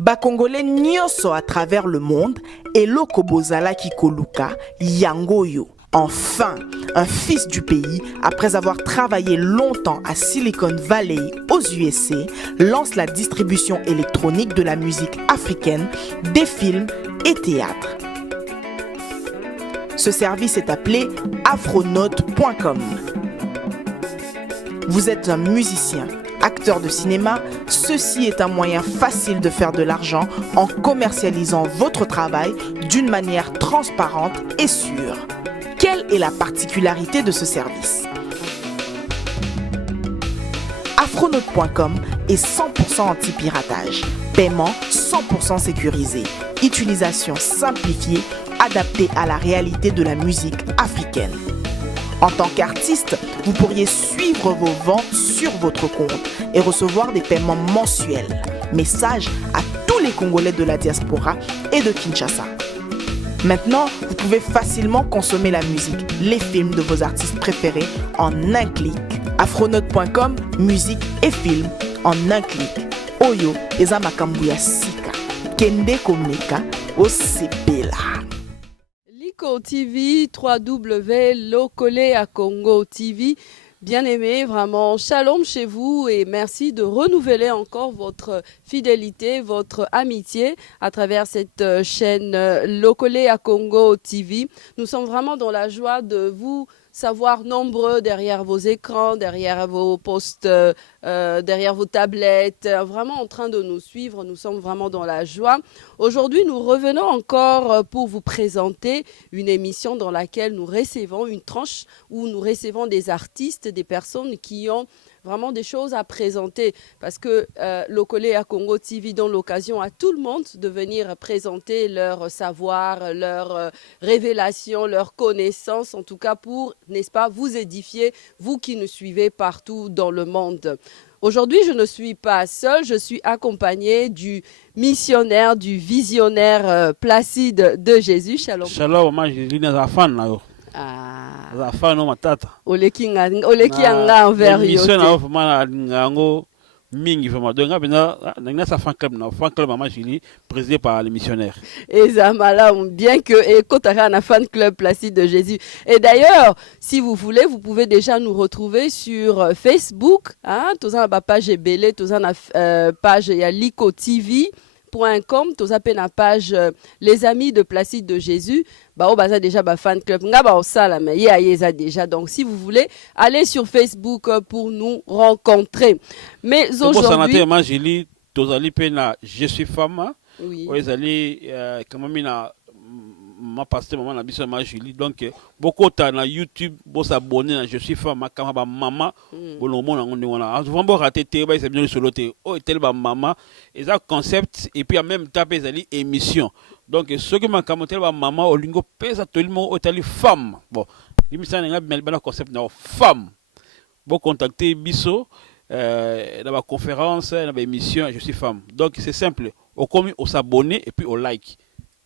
Bakongolais nyonso à travers le monde et Lokobozala Kikoluka Yangoyo. Enfin, un fils du pays, après avoir travaillé longtemps à Silicon Valley aux USA, lance la distribution électronique de la musique africaine, des films et théâtres. Ce service est appelé afronote.com. Vous êtes un musicien, acteur de cinéma, ceci est un moyen facile de faire de l'argent en commercialisant votre travail d'une manière transparente et sûre. Quelle est la particularité de ce service? Afronote.com est 100% anti-piratage, paiement 100% sécurisé, utilisation simplifiée, adaptée à la réalité de la musique africaine. En tant qu'artiste, vous pourriez suivre vos ventes sur votre compte et recevoir des paiements mensuels. Message à tous les Congolais de la diaspora et de Kinshasa. Maintenant, vous pouvez facilement consommer la musique, les films de vos artistes préférés en un clic. Afronote.com, musique et films en un clic. Oyo, eza makambu ya sika. Kende komeka, osepela. Liko TV, 3W, Lokole à Congo TV. Bien aimé, vraiment, shalom chez vous et merci de renouveler encore votre fidélité, votre amitié à travers cette chaîne Lokole à Congo TV. Nous sommes vraiment dans la joie de vous savoir nombreux derrière vos écrans, derrière vos postes, derrière vos tablettes, vraiment en train de nous suivre. Nous sommes vraiment dans la joie. Aujourd'hui, nous revenons encore pour vous présenter une émission dans laquelle nous recevons une tranche où nous recevons des artistes, des personnes qui ont vraiment des choses à présenter parce que Lokole à Congo TV donne l'occasion à tout le monde de venir présenter leur savoir, leur révélation, leur connaissance, en tout cas pour, n'est-ce pas, vous édifier, vous qui nous suivez partout dans le monde. Aujourd'hui, je ne suis pas seule, je suis accompagnée du missionnaire, du visionnaire Placide de Jésus. Shalom. Shalom, moi je suis un fan là. Ah. Un fan no matata. Oleki anga envers mission na yote. vraiment ngango mingi vraiment. Donc na sa fan club maman Julie présidé par les missionnaires. Et Zamala, bien que et Kotara na fan club Placide de Jésus. Et d'ailleurs, si vous voulez, vous pouvez déjà nous retrouver sur Facebook, hein, toza na page Ebele, toza na page ya Liko TV.com, toza pe na page les amis de Placide de Jésus. Bah oh baza déjà ba fan club nga ba osala mais ya yeza déjà. Donc si vous voulez, allez sur Facebook pour nous rencontrer. Mais aujourd'hui, moi Julie tozali pe na je suis femme. oui. Oyezali quand même na ma pasteur maman na biso ma Julie donc beaucoup na YouTube bo s'abonner na je suis femme kama ba maman bolo mona ngondi wana souvent bo raté te ba c'est bien solo te oh tel ba maman et ça concept et puis en même temps ezali émission donc ce que ma kama tel ba maman olingo pesa tolimo otali femme bon l'émission nga bela concept na femme bo contacter biso dans ma conférence dans ma émission je suis femme donc c'est simple au commis au s'abonner et puis au like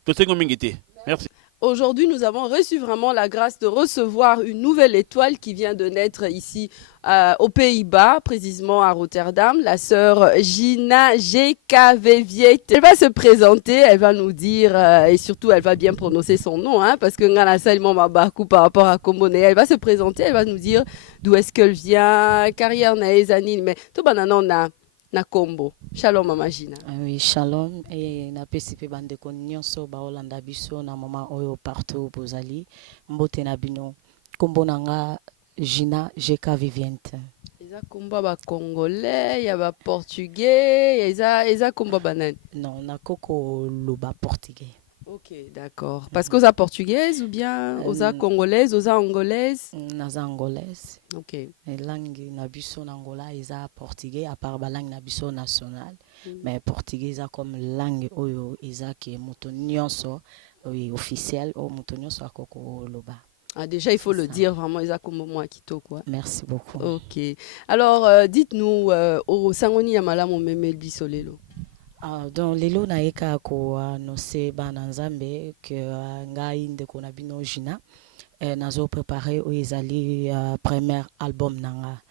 tout ce que m'inquiéter. Merci. Aujourd'hui, nous avons reçu vraiment la grâce de recevoir une nouvelle étoile qui vient de naître ici aux Pays-Bas, précisément à Rotterdam, la sœur Gina Gekaveviet. Elle va se présenter, elle va nous dire, et surtout elle va bien prononcer son nom, hein, parce que Ngana Salman Mabakou par rapport à Kombone, elle va se présenter, elle va nous dire d'où est-ce qu'elle vient, carrière na ezanine, mais tout banana na Kombo. Shalom Mama Gina. Oui, shalom et na pesipe bande ko nyonso ba Olanda biso na mama oyo partout bozali mbote na bino Kombo nanga Gina Gekaveviet. Eza komba ba congolais, ya ba portugais, eza komba banane. Non, na koko loba portugais. Ok, d'accord. Parce qu'aux portugaise ou bien aux congolaise, aux angolaise? Naza angolaise. Ok. Et langue na biso na Angola eza portugais à part ba langue na biso nationale. Mais portugais eza comme langue oyo eza ke moto nyonso oui officiel o moto nyonso akoko loba. Ah, déjà, il faut le dire vraiment, eza comme moi Kito quoi. Merci beaucoup. Ok. Alors, dites-nous, au Sangoni Yamala mon meme bisolelo. Donc lelo na eka ko annoncer bana nzambe que ngai ndeko na bino Gina nazo préparer o ezali premier album nanga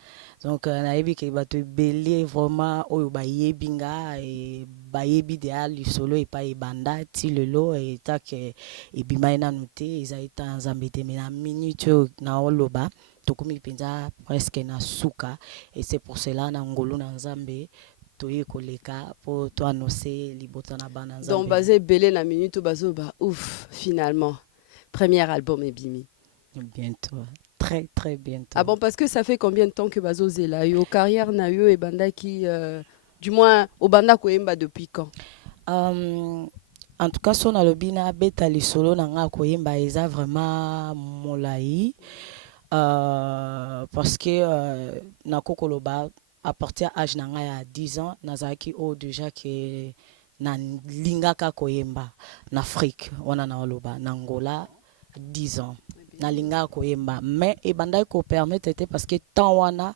Donc nayebi ke bato ebele vraiment oyo bayebi nga e bayebi dia lisolo epa ebanda ti lelo etake ebimai nanu te eza eta nzambe te me na minute oyo na oloba tokomi mpenza presque na suka et c'est pour cela na ngolu na nzambe toye koleka po to annoncer libota na bana nzambe. Donc basé belé na minute bazo ba ouf finalement premier album ebimi bientôt. Très, très bientôt. Ah bon, parce que ça fait combien de temps que Bazo Zela yo carrière na yo et banda qui du moins au banda koyemba depuis quand? En tout cas son alobina beta li solo na nga koyemba eza vraiment molai parce que na kokoloba à partir âge na nga ya 10 ans nazaki o déjà que na lingaka koyemba na Afrique wana na oloba na Angola 10 ans. Na linga koyemba mais e banda ko permettre parce que tant wana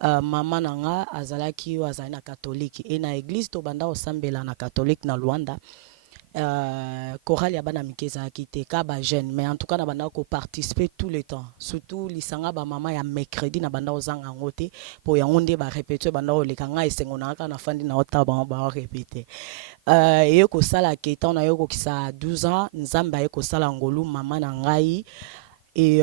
mama nanga azalaki azali na catholique et na église to banda osambela na catholique na Luanda chorale ya bana mikeza kité ka ba jeune mais en tout cas na banda ko participer tout le temps surtout lisanga ba mama ya mercredi na banda ozanga ngote po ya ngonde ba répéter banda oleka nga esengo na ka na fandi na ota ba répéter et ko sala ke tant na yo ko kisa 12 ans nzamba ye ko sala ngolu mama na ngai et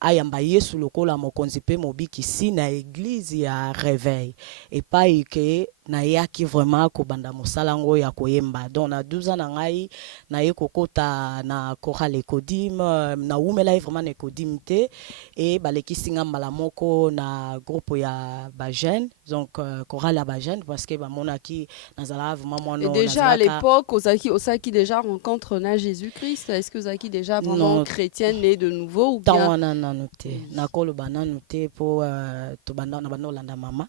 ayamba yesu lokola mokonzi pe mobikisi na église ya réveil et pas que na yaki vraiment ko banda mosala ngo ya koyemba donc na 12 ans na ngai na ye kokota na chorale Kodim na umela vraiment na Kodim te et balekisi nga mbala moko na groupe ya ba jeune donc chorale ya ba jeune parce que ba monaki nazala vraiment moi non. Et déjà à l'époque Osaki déjà rencontre na Jésus-Christ, est-ce que Osaki déjà vraiment chrétienne née de nouveau ou bien tant wana na noté na koloba na noté pour to banda na banda olanda mama.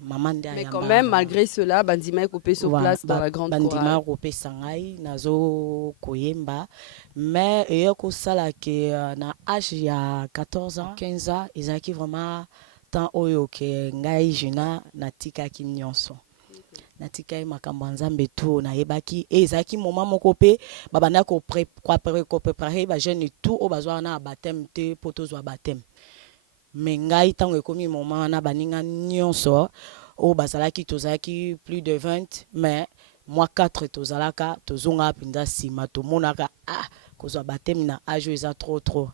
Mais quand même, malgré cela, Bandima est coupé sur place dans la grande chorale. Bandima coupé sangai, nazo koyemba. Mais il y a ça que na âge il y a 14 ans, 15 ans, ils ont qui vraiment tant oyo que ngai juna natika ki nyonso. Natika makambo nzambe tout na yebaki et ezaki moment moko pe babanda ko préparer ba jeune tout au bazwa na baptême te potozwa baptême. Mais ngai tango ekomi moment na baninga nyonso o bazalaki tozaki plus de 20 mais moi 4 tozalaka tozonga pinda sima to monaka kozwa baptême na âge eza trop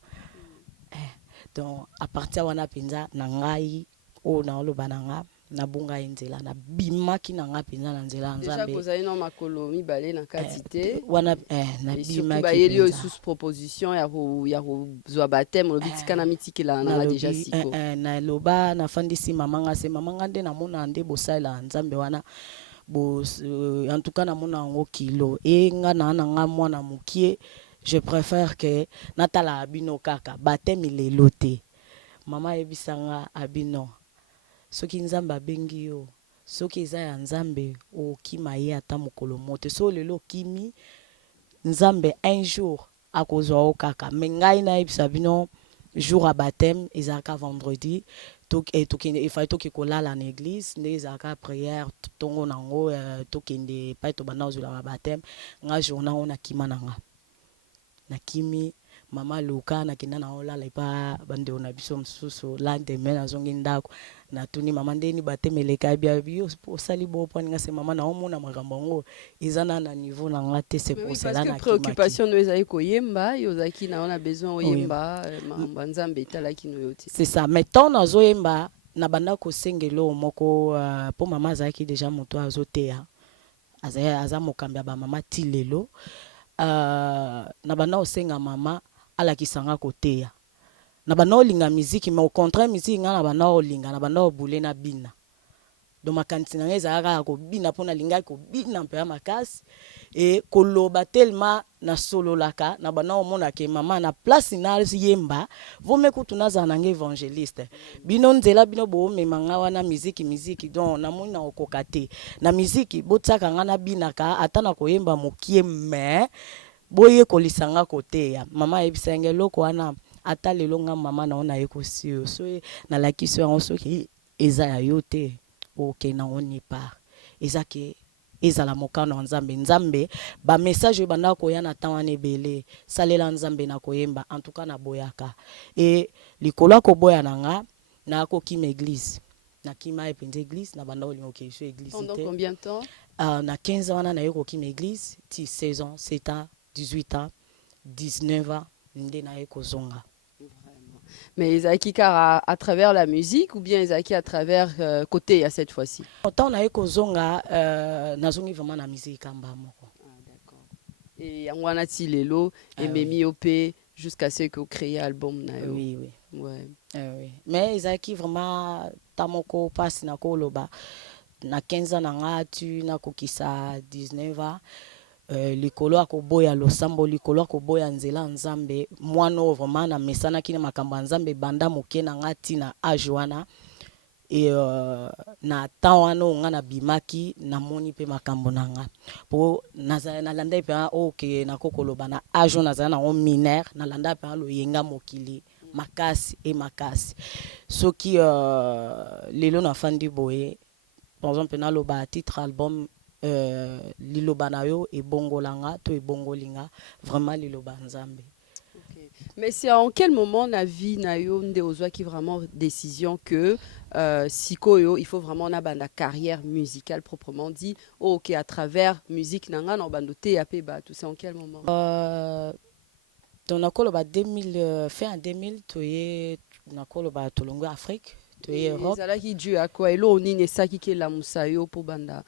donc à partir wana pinda na ngai o na oloba nanga na bunga nzela na bimaki na nga pinza na nzela nzambe déjà kozali na makolo mibale na katite wana na bimaki ba yeli sous proposition ya zwa baptême lobitika na mitikela na déjà siko na loba na fandisi mamanga se mamanga nde na mona nde bosala nzambe wana en tout cas na mona ngo kilo e nga na nga mwana mukie je préfère que natala abino kaka baptême lelo te mama ebisanga abino soki nzambe abengi yo soki eza ya nzambe okima ye ata mokolo mote so lelo kimi nzambe un jour akozwa o kaka me ngai nayebisa bino jour à baptême ezalaka vendredi il fallait toki kolala na église nde ezalaka prière tongo nango tokende pai tobanda ozwela baptême nga journée ngo nakima nanga nakimi mama luka nakenda na olala epa bandeo na biso mosusu lendemain nazongi ndako natuni mama ndeni batemeleka bia bio osali bo poni nga se mama na omona makambo ngo eza na niveau na nga te c'est pour cela na préoccupation no ezali koyemba yozaki na ona besoin oyemba nzambe etalaki no yote c'est ça mais tant nazoyemba na banda kosengelo moko po mama azalaki déjà moto azoteya aza mokambi ya bamama ti lelo na banda osenga mama alakisanga koteya na banda olinga miziki mais au contraire miziki nga na banda olinga na banda obule na bina do makanisi na ezalaka kobina mpona lingaki kobina mpe ya makasi e koloba tellement na sololaka na banda omonake mama na place na yemba vome kutu nazala nanga évangéliste bino nzela bino boomema nga wana miziki donc namoni na okoka te na miziki botiaka nga na binaka ata na koyemba mokie mais boye kolisanga koteya mama ayebisanga eloko wana ata lelo nga mama na ona yekosi so na lakisi yango soki eza ya yo te oke na oni part ezake ezala mokano nzambe ba message banda koya na temps wana ebele salela nzambe na koyemba en tout cas na boyaka et likolo ko boya nanga na kokima église na kima epenza église na banda olingo ke so église pendant combien de temps na 15 ans na yo kokima église ti 16 ans 7 ans 18 ans 19 ans nde na kozonga. Mais Isaki car à travers la musique ou bien Isaki à travers côté à cette fois-ci. Autant na kozonga nazongi vraiment na musique kamba moko. Ah d'accord. Et yangwana ti lelo et memi op jusqu'à ce que vous créez album na yo. Oui oui. Ouais. Oui. Mais Isaki vraiment tamoko passe na koloba na 15 ans na tu na kokisa 19 ans. Likolo akoboya losambo likolo akoboya nzela nzambe mwana vraiment na mesana kina makambo nzambe banda moke na ngati na ajwana et na tawana nga na bimaki na moni pe makambo nanga po na landa pe OK na kokoloba na ajo na zana on mineur na landa pe lo yenga mokili makasi et makasi soki lelo na fandi boye par exemple na lo ba titre album liloba na yo et bongolanga to et bongolinga vraiment liloba nzambe. Okay. Mais c'est en quel moment na vie na yo nde ozwa qui vraiment décision que sikoyo il faut vraiment na banda carrière musicale proprement dit OK à travers musique nanga na bando te ya pe ba tout c'est en quel moment dans na koloba 2000 fin 2000 toye na koloba tolongo Afrique toye Europe ça là qui dû à quoi elo nini ça qui ke la musayo po banda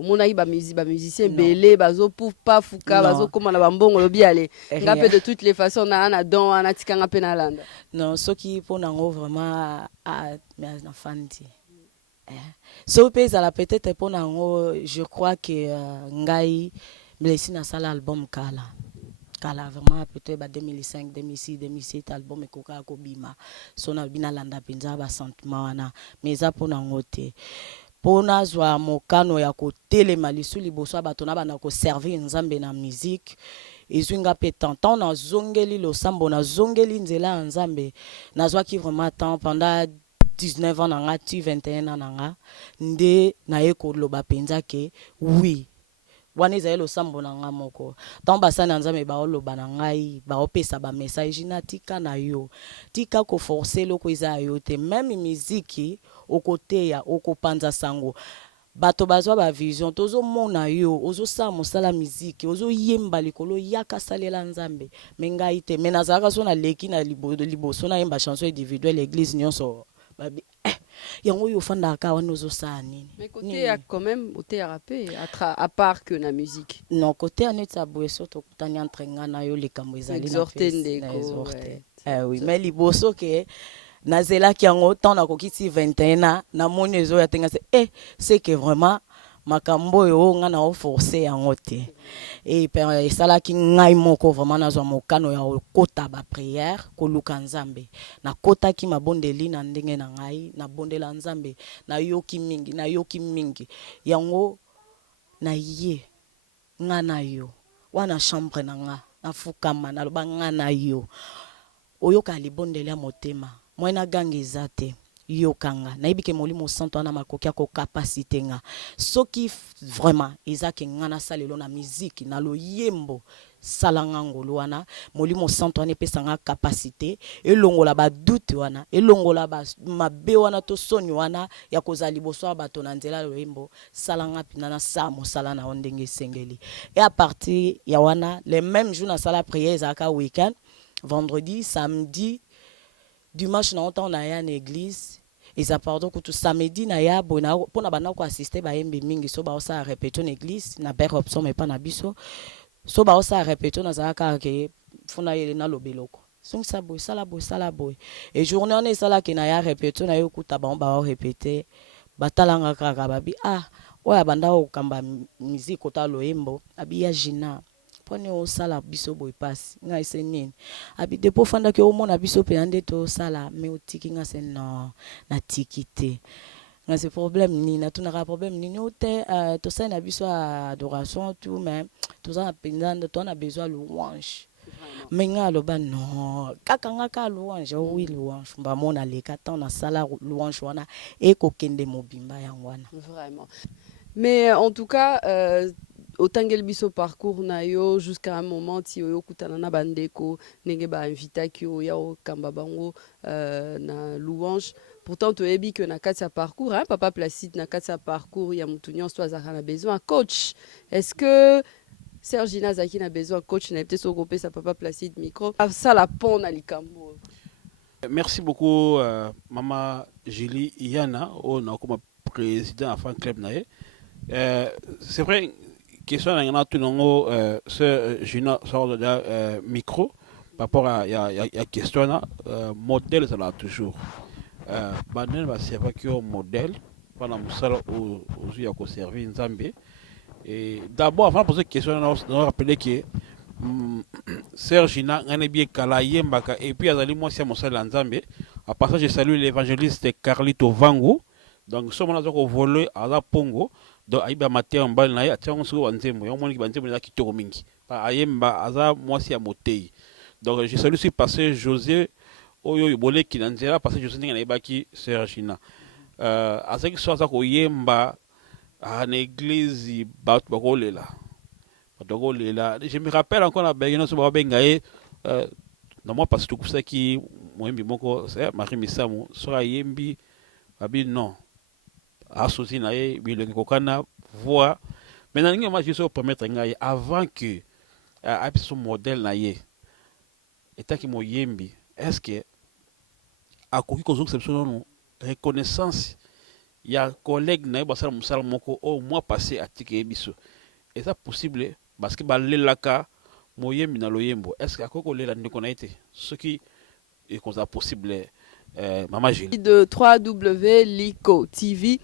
omona ba musicien belé bazo pouf pa fuka bazo koma na bambongo lobi ale ngape de toutes les façons na don na tikanga pe na landa non soki pona ngo vraiment mais na fandi so pesa la peut-être pona ngo je crois que ngai blessi na sala album kala vraiment peut-être 2005 2006 2007 album ekoka ko bima so na bina landa penza ba sentiment wana mais za pona ngo te pona zwa mokano ya kotelema lisu liboso bato na bana ko servir nzambe na musique ezwinga pe tant na zongeli lo sambo na zongeli nzela nzambe na zwa ki vraiment temps pendant 19 ans nanga ti 21 ans nanga nde na eko loba penza ke oui wana ezali losambo na nga moko tant basani na nzambe baoloba na ngai baopesa ba message na tika na yo tika ko forcer loko eza yo te même musique okoteya okopanza sango bato bazwa ba vision tozo mona yo ozo sa mosala musique ozo yemba likolo yaka salela nzambe mengai te menazaka so na leki na liboso na yemba chanson individuelle église nyonso babi yango yo fanda ka wana ozo sa nini mais côté a quand même côté rapper à part que la musique non côté anetsa boeso to kutani entre ngana yo likambo ezali na exhorter oui mais liboso ke nazela ki yango tant na kokiti 21 ans na moni ezo ya tenga c'est que vraiment makambo yo nga na forcer yango te et sala ki ngai moko vraiment nazwa mokano ya kota ba prière ko luka nzambe na kota ki mabondeli na ndenge na ngai na bondela nzambe na yoki mingi yango na ye nga na yo wana chambre na nga na fukama na loba nga na yo oyoka libondeli ya motema mwana gangi zate yokanga na ibike molimo santo na makokia ko capacité nga soki vraiment ezake ngana salelo na musique na lo yembo salanga ngolo wana molimo santo ne pesa nga capacité elongola ba doute wana elongola ba mabe wana to soni wana ya kozali boso bato na nzela lo yembo salanga pina na sa mosala na ondenge sengeli et à partir ya wana le même jour na sala prière zaka week-end vendredi samedi dimanche na on a ya na église et ça pardon que tout samedi na ya bona pona bana ko assister ba yembe mingi so ba osa répéter na église na ber option mais pas na biso so ba osa répéter na zaka ke funa yele na lobeloko donc ça boy sala boy et journée on est sala ke na ya répéter na yo kuta ba on ba répéter batalanga kaka babi oya banda o kamba musique kota loyembo abi ya jina pone o sala biso boy pass nga ese nini abi depo fanda ke o mona biso pe ande to sala me otiki nga se non na tikite nga se problème ni na tunaka problème ni ote to sa na biso adoration tout mais to sa pendant to na besoin louange mais nga loba non kaka nga ka louange oui louange ba mona le katan na sala louange wana e ko kende mobimba yangwana vraiment mais en tout cas otangel biso parcours na yo jusqu'à un moment ti yo kutana na bandeko ndenge ba invita ki yo ya kamba bango na louange pourtant tu ebi que na kati ya parcours hein papa Placide na kati ya parcours ya mutu nyonso azaka na besoin coach. Est-ce que Serge Nazaki na besoin coach na peut-être sokopé sa papa Placide micro ça la pon na likambo. Merci beaucoup maman Julie Yana comme président fan club nae. C'est vrai question na tout nongo ce Gina sort de micro par rapport à ya question na modèle ça là toujours banel va servir que modèle pendant musala aux ya ko servir Nzambe. Et d'abord avant de poser question on rappeler que Serge ngane bien kala yembaka et puis azali moi c'est musala Nzambe. À part je salue l'évangéliste Carlito Vango. Donc somo na zoko voler à la Pongo donc aiba matin en bal na ya tiango so wanzembo yo moni banzembo na kitoko mingi pa ayemba aza mwasi ya motei. Donc je salue aussi pasteur José oyo bolé ki na nzela pasteur José na ibaki Sergina azaki so za ko yemba en église bat bakolela bakolela. Je me rappelle encore na begino so ba bengaye na moi parce que tout ça qui moyembi moko c'est Marie Misamu so ayembi abi non associé na ye bilenge kokana voix maintenant ninga ma juste permettre ngai avant que api son modèle na ye etaki moyembi est-ce que akoki ko exception reconnaissance ya collègue na basala musala moko au mois passé atike biso est ça possible parce que balelaka moyembi na loyembo est-ce que akoko lela ndiko na été ce qui est comme ça possible. Maman Gilles de 3W Liko TV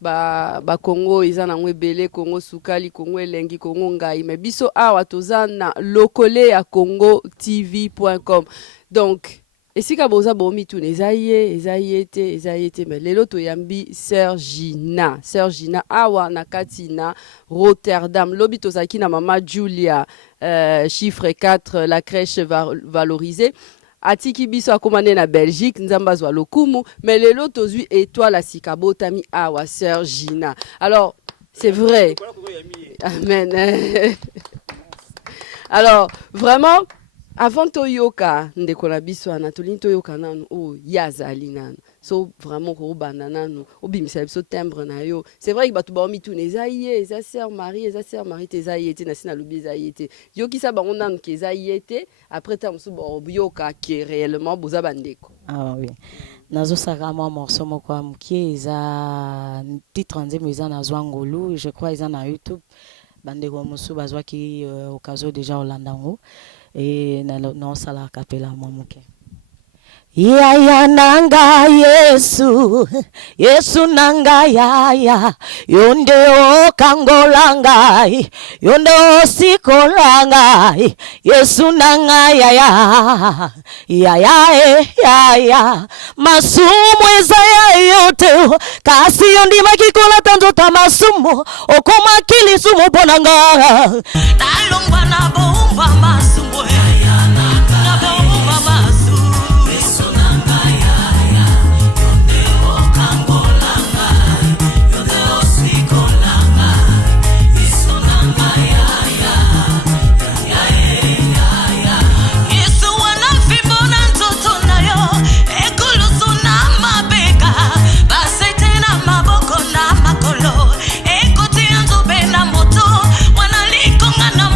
ba Congo iza na mwebele Congo sukali Congo elengi Congo ngai mais biso awa toza na lokole ya congotv.com donc esika boza bomi tu ezayete mais lelo to yambi Sergina awa na kati na Rotterdam lobi tozaki na mama Julia chiffre 4 la crèche valorisée atiki biso akomane na Belgique nzamba zwa lokumu mais lelo tozui étoile sikabotami awa Sergina. Alors c'est vrai amen. Alors vraiment avant toyoka ndeko na biso Anatolini toyoka nanu yazali nanu so vraiment ko banana obimisa biso timbre na yo c'est vrai que batu ba mi tout nezaïe eza sœur Marie tezaïete na sina lobi zaïete yoki sa bango nanu ke zaïete après ta musu bo yoka ke réellement boza bandeko. Ah oui nazo saka moi morceau moko amkie eza titre nzembo eza na Zwangolu je crois eza na YouTube bandeko musu bazwa ki okazo déjà Olandango et non sala capella momuke yaya nanga Yesu nanga yaya yonde okangolanga yonde osikolanga Yesu nanga yaya yaya masumu ezaya yote kasi yondi makikola tanzo tamasumu okoma kilisumu bonanga nalongwa na bomba masumu na moto wanaliko ngana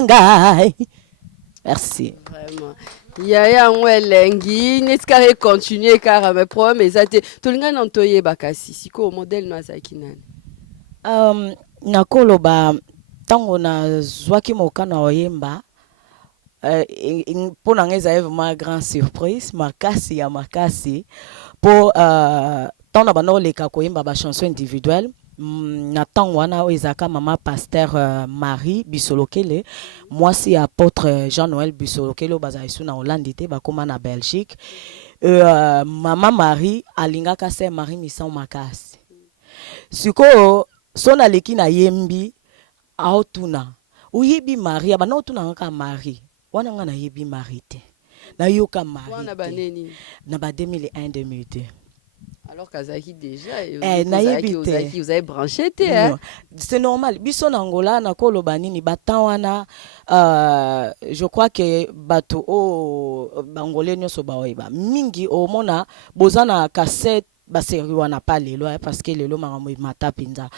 nangai. Merci. Vraiment. Yaya Ngwelengi, netkare continuer car mes problèmes ezate. Tolinga nantoye bakasi. Siko modèle no azaki nani. Nakoloba tango na zwaki mokana oyemba. Pour n'engager vraiment grande surprise, makasi ya makasi pour tant na bano le kakoyemba ba chanson individuelle na tant wana ezaka mama pasteur Marie Bisolokele moi si apôtre Jean-Noël Bisolokele bazaisu na Hollande te bakoma na Belgique mama Marie alingaka se Marie Misson makasi siko sona leki na yembi aotuna uyibi Marie abana otuna ngaka Marie wana nga na yebi marité na yoka marité wana baneni na ba 2001 2002 alors kazaki déjà na yebi vous avez branché te hein c'est normal biso na Angola na koloba nini batan wana je crois que bato o bangolais nyoso baoyeba mingi o mona bozana cassette baseri wana pa lelo parce que lelo makambo mata pinza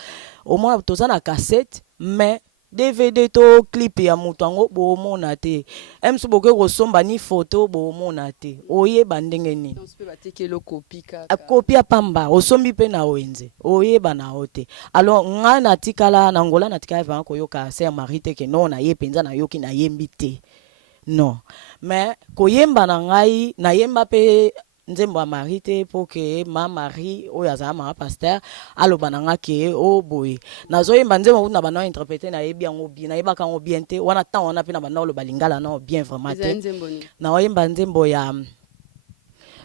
au moins tozana cassette mais DVD to clip ya mutu ango bo mona te emsu boke kosomba ni photo bo mona te oyeba ndenge nini on peut bateke lo copie kaka copie pamba osombi pe na wenze oyeba na ote alors nga na tikala na Angola na tikala va koyoka ser marité ke non na ye penza na yoki na yembi te non mais koyemba na ngai na yemba pe nzembo marité pour que ma Marie oyo azala mama pasteur aloba nanga ke o boy nazoyemba nzembo na bana interpréter na yebi yango bien na yebaka ngo bien te wana temps wana pe na bana lo balingala na bien vraiment te na oyemba nzembo ya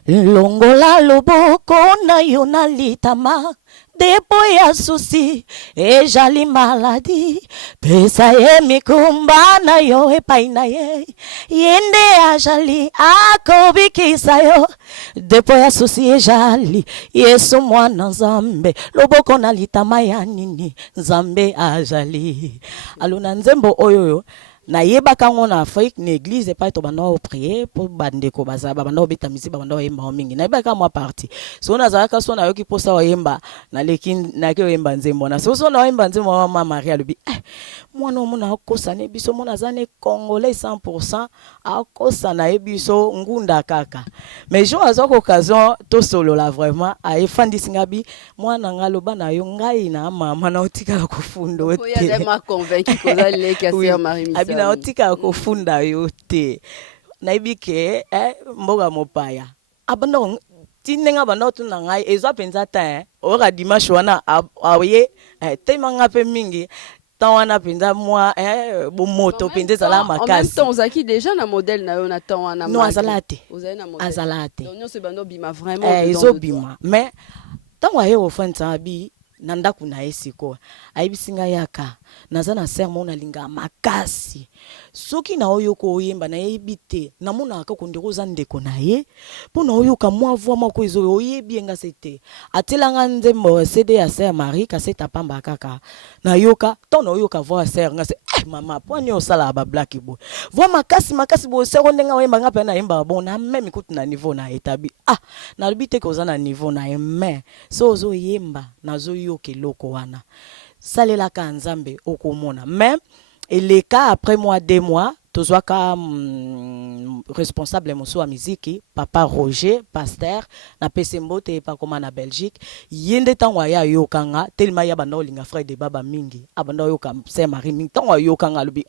longola loboko na yo na litama depo ya susi ejali maladi pesa ye mikumba na yo epai na ye yende ajali akobikisa yo depo ya susi ejali Yesu mwana Nzambe loboko na litama ya nini Nzambe ajali aluna nzembo oyoyo na yebaka ngo na Afrique na église pas to bando prier pour bandeko bazaba bando beta misiba bando yemba mingi na yebaka mwa parti so na zaka so na yoki posa yemba na lekin na ke yemba nzembo na so na yemba nzembo mama Maria lobi mwana omuna akosa ne biso mona zane congolais 100% akosa na yebiso ngunda kaka mais jo azoko occasion to solo la vraiment a efandisi ngabi mwana ngaloba na yo ngai na mama na otika kufundo te oya dema convaincu ko za le ka ser Marie na otika kofunda yo te na ibike mboga mopaya abano tinenga bana tuna ngai ezwa penza ta ora dimanche wana aye temanga pe mingi tawana penza moi bomoto penza zala makasi en même temps zaki déjà na modèle na yo na tawana no azalate azalate donc c'est bando bima vraiment ezo bima mais tawa yo ofanta bi nanda kuna esiko aibisinga yaka nazana sermon na linga makasi soki na oyo ko oyemba na yebite namona aka kondeko za ndeko na ye pona oyo ka mwa voix moko ezo oyebi nga sete atelanga nzembo CD ya Sœur Marie ka seta pamba kaka na yoka tono oyo ka voix sœur nga se mama poni osala ba black bo voix makasi bo sero ndenga oyemba nga pe na yemba bon na même écoute na niveau na établi na lubite ko za na niveau na mais so ozo yemba nazo yoke loko wana salela ka Nzambe okomona même et les cas après moi 2 mois tozwaka responsable moso wa muziki papa Roger pasteur na pesembote pa koma na Belgique yende tangwa ya yokanga telma ya banda olinga frère de baba mingi abanda yoka Sœur Marie mingi tangwa yokanga lobi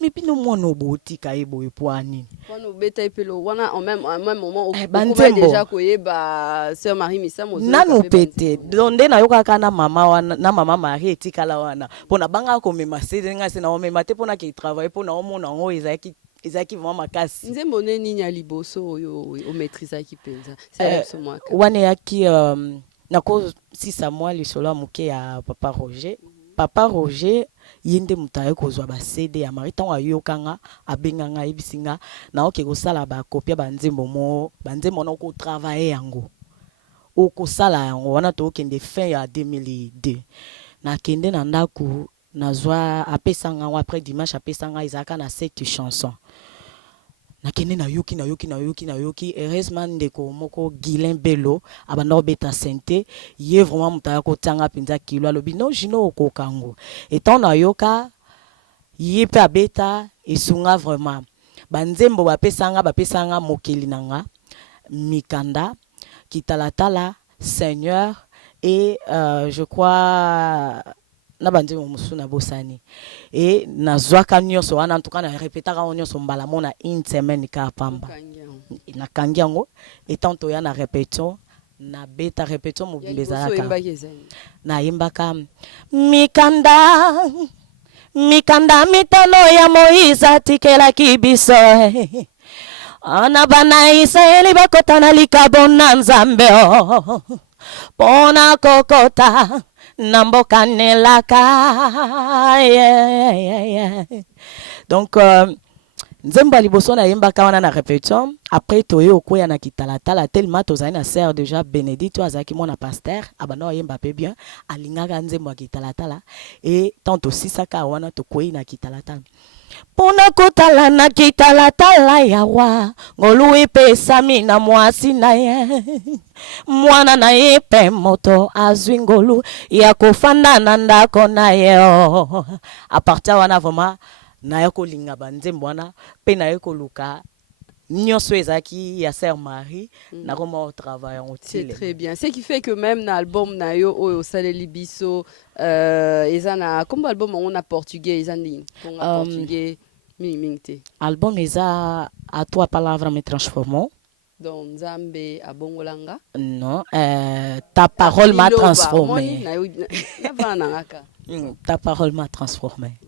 mais pino mwana obotika ebo epoani wana obeta epelo wana en même moment okoma déjà koyeba Sœur Marie Misamo nanu pete donde na yoka na mama wana na mama Marie etikala wana pona banga ko mema sedenga se na mema te pona ki travailler pona omona ngo ezaki vraiment makasi nzembo nini nya liboso oyo o maîtrise ki penza c'est ce mois wana yaki nako 6 mois lisolo muke ya papa Roger yende mutaye kozwa ba CD ya Marie tango ayokanga abenganga ebisinga na oke kosala ba kopia banzembo na ko travailler yango okosala yango wana to okende fin ya 2002 na kende na ndaku nazwa apesanga après dimanche apesanga izaka na 7 chansons nakende na yoki heureusement ndeko moko Guilain Bello abanda obeta sente ye vraiment mutaya ko tanga pinza kilo alobi no jino okokango etant na yoka ye pe abeta esunga vraiment banzembo bapesanga mokeli nanga mikanda kitalatala Seigneur et je crois na banzembo musuna bosani et nazwaka nyonso wana en tout cas na répétaka nyonso mbala mona une semaine ka pamba na kangiango et tanto ya na répétition na beta répétition mobimezalaka na yimbaka mikanda mitano ya Moïse tikelaki biso ana bana Israeli bakota na likabo na Nzambe pona kokota na mboka nelaka donc nzembo liboso na yembaka wana na répétition après toyo okoya na kitalatala tellement tozali na sœur déjà Bénédicte azaki mona pasteur abana yemba pe bien alingaka nzembo ya kitalatala et tant aussi saka wana tokoyi na kitalatala pona kotala na kitalatala yawa ngolu epesami na mwasi na ye mwana na ye pe moto azwi ngolu ya kofanda na ndako na ye a partir wana vraiment na yako linga banzembo wana pe na yako luka nyonso ezaki ya sœur Marie na koma au travail en c'est très bien ce qui fait que même na album na yo oyo saleli biso ezana comme album on a portugais ezani on a portugais mingte album eza à toi palavra me transformons donc Nzambe abongolanga non ta parole m'a transformé ta parole m'a transformé.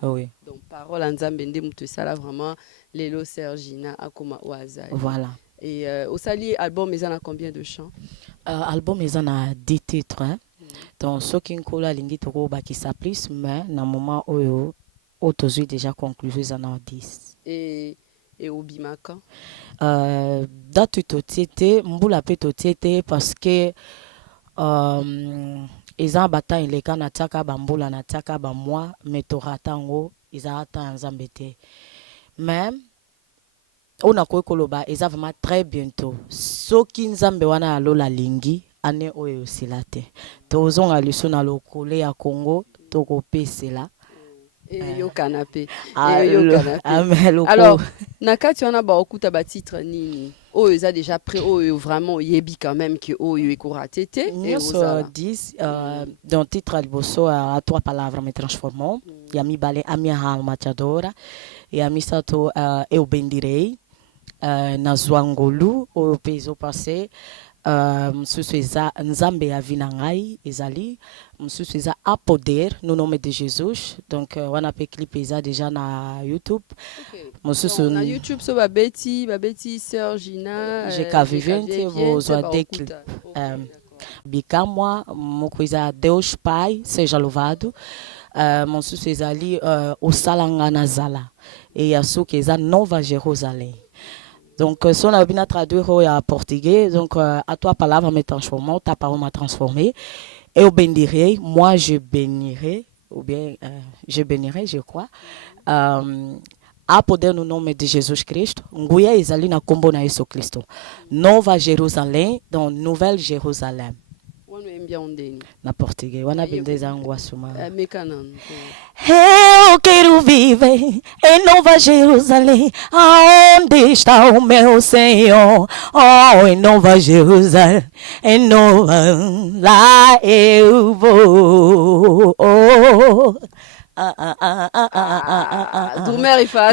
Oui. Donc parole en Nzambe nde mutu sala vraiment lelo Sergina akoma oazali. Voilà. Et au sali album ils en a combien de chants? Album ils en a 10 titres hein. Donc ce qui nkola lingi toko bakisa plus mais na moment oyo autozui déjà conclu ils en a 10. Et obimaka date totiete mbula pe totiete parce que eza bata ileka na taka bambula na taka ba moi metoratango eza ata Nzambe te mais on a quoi koloba eza vraiment très bientôt soki Nzambe wana alola lingi ane oyo silate tozonga liso na lokole ya Congo tokopesela yo canapé alors nakati wana ba okuta ba titre nini oyo eza déjà prêt oyo vraiment yebi quand même que oyo ekora tete et aux 10 dans titre liboso à trois palavres me transformons yami bale amia alma chadora et amisato eu bendirei na zwangolu oyo pezo passé msusu eza Nzambe ya vinangai ezali msusu eza a poder no nome de Jesus donc wana pe clip eza déjà na YouTube msusu na YouTube so babeti sœur Gina jeka vivente vozwa de clip bikamwa moko eza Deus Pai seja louvado msusu ezali osalanga na zala et yasuki eza Nova Jerusalem. Donc, si on a bien traduire en portugais, donc à toi palavre me transformons, ta parole m'a transformé. Et au bénirai, moi je bénirai, ou bien je bénirai, je crois. À poder no nome de Jesus Cristo, nguya ezali na kombo na Yesu Kristo. Nova Jerusalém, donc Nouvelle Jérusalem. Na português, wana bendeza ngwasuma. Eu quero viver em Nova Jerusalém, aonde está o meu Senhor. Oh, em Nova Jerusalém, em Nova, lá eu vou. Oh.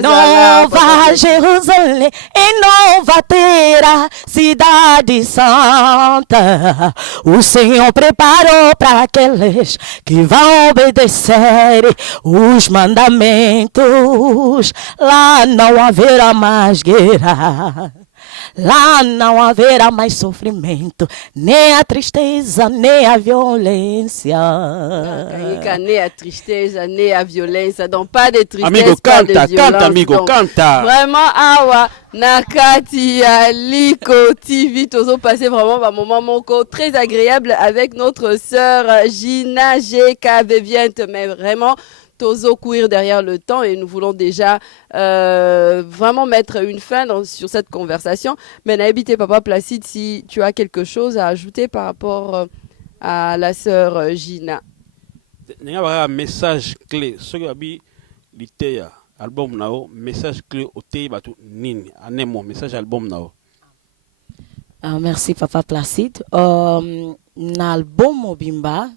Nova Jerusalém, em Nova Terra, cidade santa, o Senhor preparou para aqueles que vão obedecer os mandamentos. Lá não haverá mais guerra. Lá não haverá mais sofrimento, nem a tristeza, nem a violência. Nem a tristeza, nem a violência. Donc pas de tristesse, amigo, pas canta, de violence. Canta, amigo, donc, canta. Vraiment, awa, nakati ya Liko TV, tozo passé vraiment un moment moko très agréable avec notre sœur Gina GK Viviente, mais vraiment Tozo courir derrière le temps et nous voulons déjà vraiment mettre une fin sur cette conversation. Mais n'habitez Papa Placide si tu as quelque chose à ajouter par rapport à la sœur Gina. Il y a un message clé. Ce que liteya album nao message clé au tei batu nini anemo message album nao. Merci Papa Placide. Na album mobimba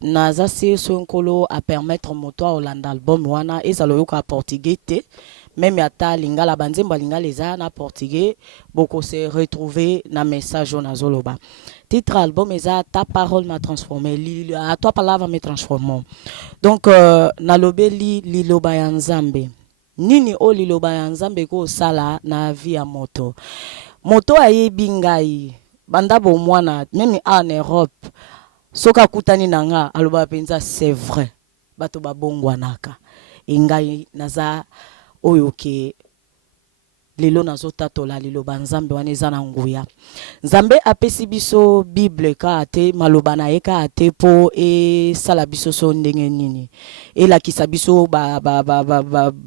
naza si sonkolo a permettre moto Hollande album wana ezalo yoka portugais te même ata lingala banzemba lingala eza na portugais beaucoup se retrouver na message na zoloba. Titre album eza ta parole m'a transformé, à toi parole me transformé. Donc na lobeli liloba ya Nzambe. Nini o liloba ya Nzambe ko sala na vie ya moto. Moto ayebi ngai banda bo mwana même en Europe soka kutani nanga aloba penza c'est vrai bato babongwanaka ngai naza oyo ke lelo nazotatola liloba Nzambe wana eza na nguya. Nzambe apesi biso Bible ka ate maloba na ye ka ate po e sala biso so ndenge nini elakisa biso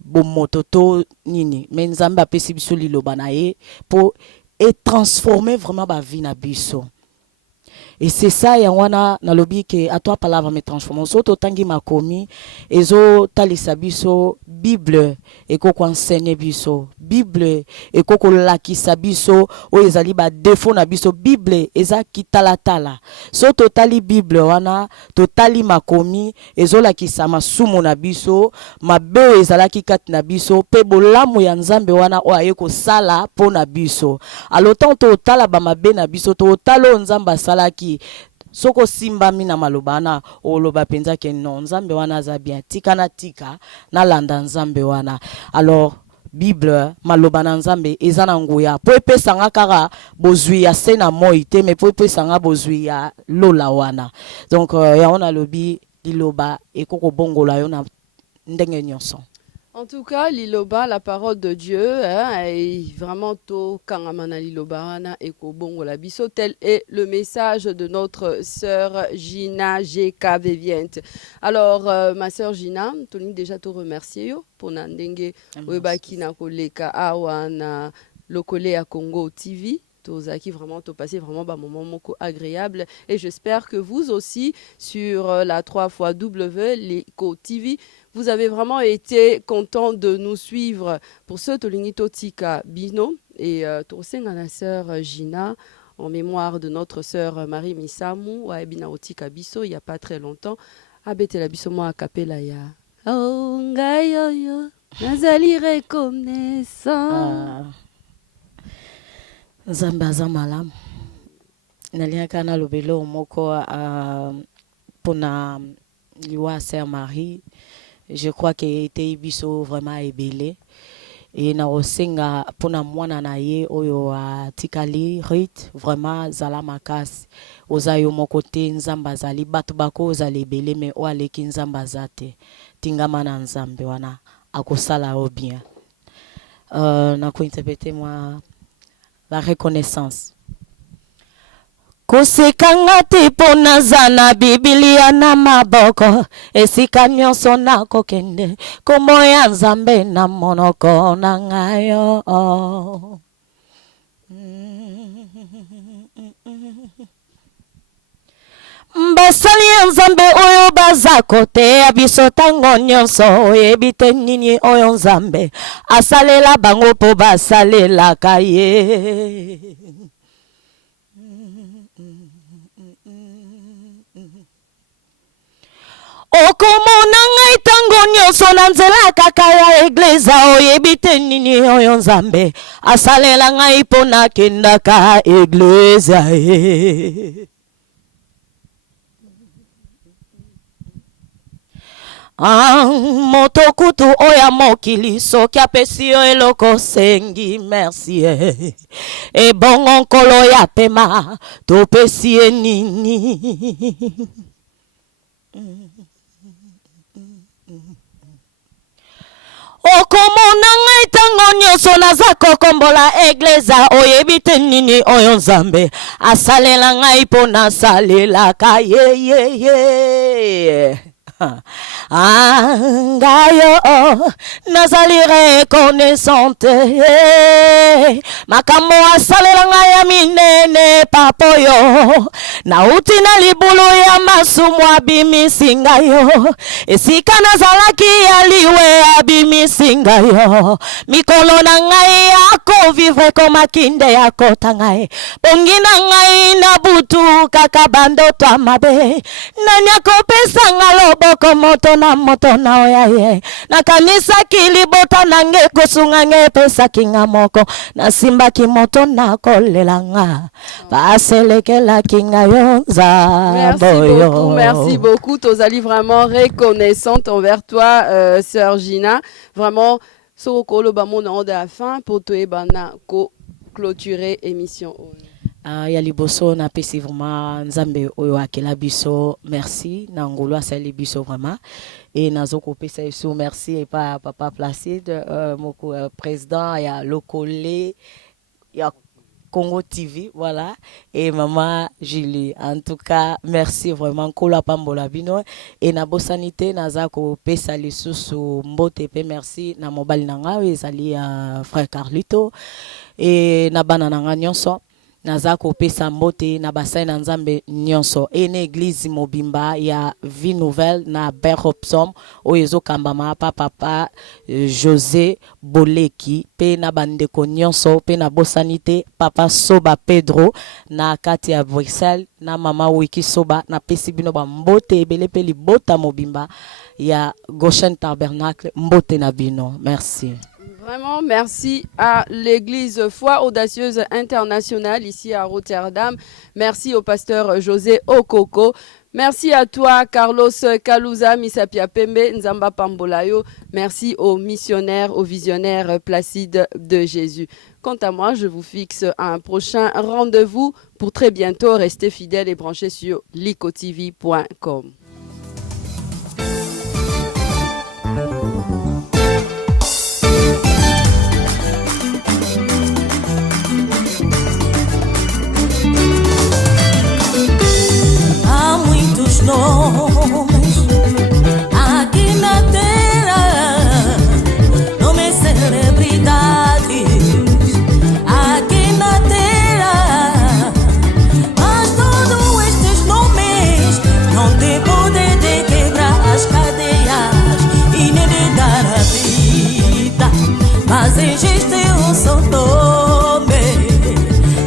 bomototo nini mais Nzambe apesi biso liloba na ye po et transformer vraiment ma vie na biso. Et c'est ça yangwana na lobi ke à toi palabra me transformer soto tangi makomi ezo talisa biso Bible et koko enseigner biso Bible et koko lakisa biso o ezali ba défaut na biso Bible eza kitala tala soto tali Bible wana totali makomi ezo lakisa masumu na biso mabe ezalaki kati na biso pe bolamu ya Nzambe wana o ayeko sala po na biso alotant to tala ba mabe na biso to talo Nzamba salaki soko simba mina malobana oloba penza ke non Nzambe wana za bien tika na landa Nzambe wana. Alors Bible malobana Nzambe ezana nguya po epesanga kaka bozwi ya sena moite mais po epesanga bozwi ya lola wana. Donc ya ona lobi liloba ekoko bongola yo na ndenge nyonso. En tout cas, Liloba, la parole de Dieu, est vraiment to kangamana Liloba na eko bongo la biso. Tel est le message de notre sœur Gina G.K. Viviente. Alors, ma sœur Gina, toni déjà te remercier pour nandenge webaki na koleka awa na lokole à Congo TV. Qui vraiment te passer vraiment un moment agréable et j'espère que vous aussi sur la 3xW Lico TV vous avez vraiment été content de nous suivre pour ce Tolingito Tika Bino et Tosenga la sœur Gina en mémoire de notre sœur Marie Misamu wa Ebina Otika Biso il y a pas très longtemps abete la biso mo akapela ya oh ngayo yo nazali reconnaissant. Nzambe aza malamu naliaka na lobelo moko pona liwa sœur Marie je crois que était biso vraiment ebele et na osenga pona mwana na ye oyo tikali rit vraiment zala makasi ozayo moko te Nzambe azali bato bako ozali ebele mais o aleki Nzambe azate tingama na Nzambe wana akosala o bien na ko interpréter moi la reconnaissance. Kusikanga tipo nazana Biblia na maboko esika nyonso na kokende komoya Nzambe na monoko na ngayo mbasali ya Nzambe oyo bazako te abiso tango nyonso oyebite nini oyo Nzambe asalela bango po basalela kaye okomona ngai tango nyonso na nzela kaka ya eglise oyebite nini oyo Nzambe asalela ngai po nakendaka eglise moto kutu oya mokili soki apesi yo eloko sengi merci e bongo nkolo ya pema topesi ye nini okomona ngai tango nyonso naza kokombola eglise oyebite nini oyo Nzambe asalela ngai po nasalelaka ye Angayo nazali reconnaissante makambo asalela ngai ya minene papoyo nauti na libulu ya masumu abimisi ngayo esika nazalaki ya liwe abimisi ngayo mikolo na ngai ako vivre komakinde ya kota ngai bongi na ngai na butu kaka bandoto amabe nani akopesa ngaloboko moto na oyaye na kanisa kilibota nange kosunga nge pesa kinga moko na simba kimoto na kolelanga paselekela kinga yonza boyo. Merci beaucoup, Tozali, vraiment reconnaissante envers toi, sœur Gina. Vraiment, Sorokolo Bamon de la fin pour toi bana ko clôturer émission. Ya liboso na pesi vraiment nzambe oyo akela biso merci na ngolo asali biso vraiment et nazoko pesa iso merci et pas papa Placide moko président ya Lokole ya Congo TV, voilà, et maman Julie. En tout cas, merci vraiment. Kola pambola bino et na bosanité nazako pesa lisusu mbote pe merci na mobile nanga ezali frère Carlito et na bana nanga nyonso. Nazako pesa mbote na basai na nzambe nyonso e na église mobimba ya vie nouvelle na Berhopsom oyezo kambama papa José Boleki pe na bandeko nyonso pe na bosanité papa Soba Pedro na kati ya Bruxelles na mama Wiki Soba na pesi bino ba mbote ebele pe libota mobimba ya Goshen Tabernacle mbote na bino. Merci. Vraiment, merci à l'église Foi Audacieuse Internationale ici à Rotterdam. Merci au pasteur José Okoko. Merci à toi, Carlos Kalouza, Misapia Pembe, Nzamba Pambolayo. Merci aux missionnaires, aux visionnaires Placide de Jésus. Quant à moi, je vous fixe un prochain rendez-vous pour très bientôt. Restez fidèles et branchés sur licotv.com. Nomes aqui na terra, nomes celebridades aqui na terra, mas todos estes nomes não têm poder de quebrar as cadeias e nem de dar a vida, mas existe um só nome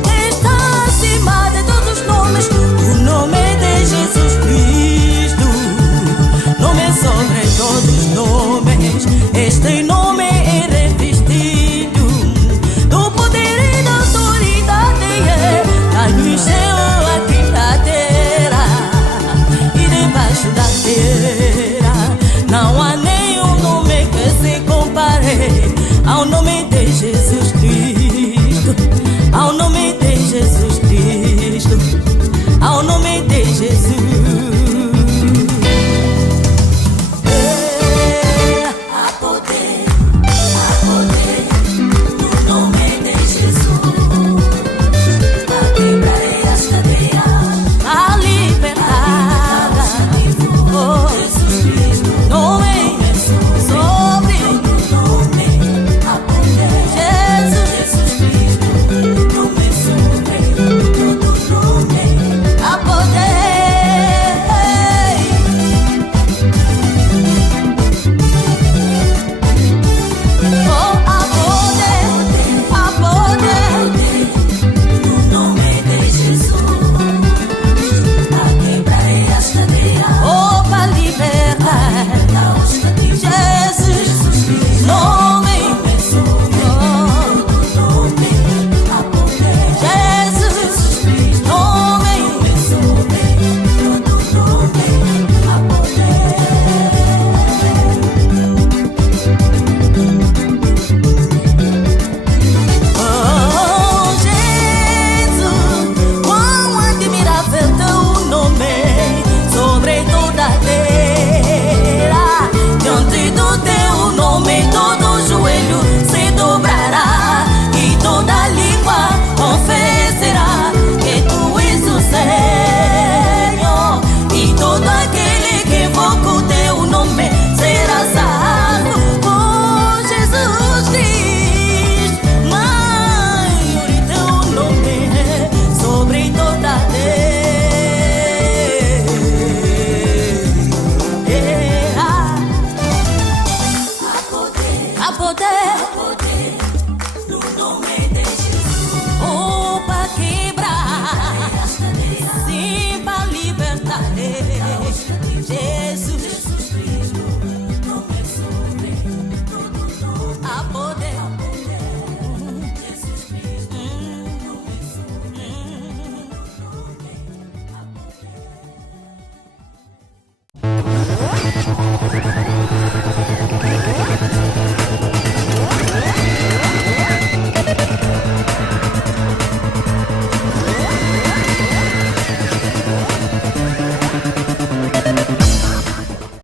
que está acima de todos os nomes, o nome de Jesus Cristo. Sobre todos os nomes, este nome é revestido do poder e da autoridade, está no céu, aqui na terra e debaixo da terra. Não há nenhum nome que se compare ao nome de Jesus Cristo, ao nome de Jesus Cristo, ao nome de Jesus.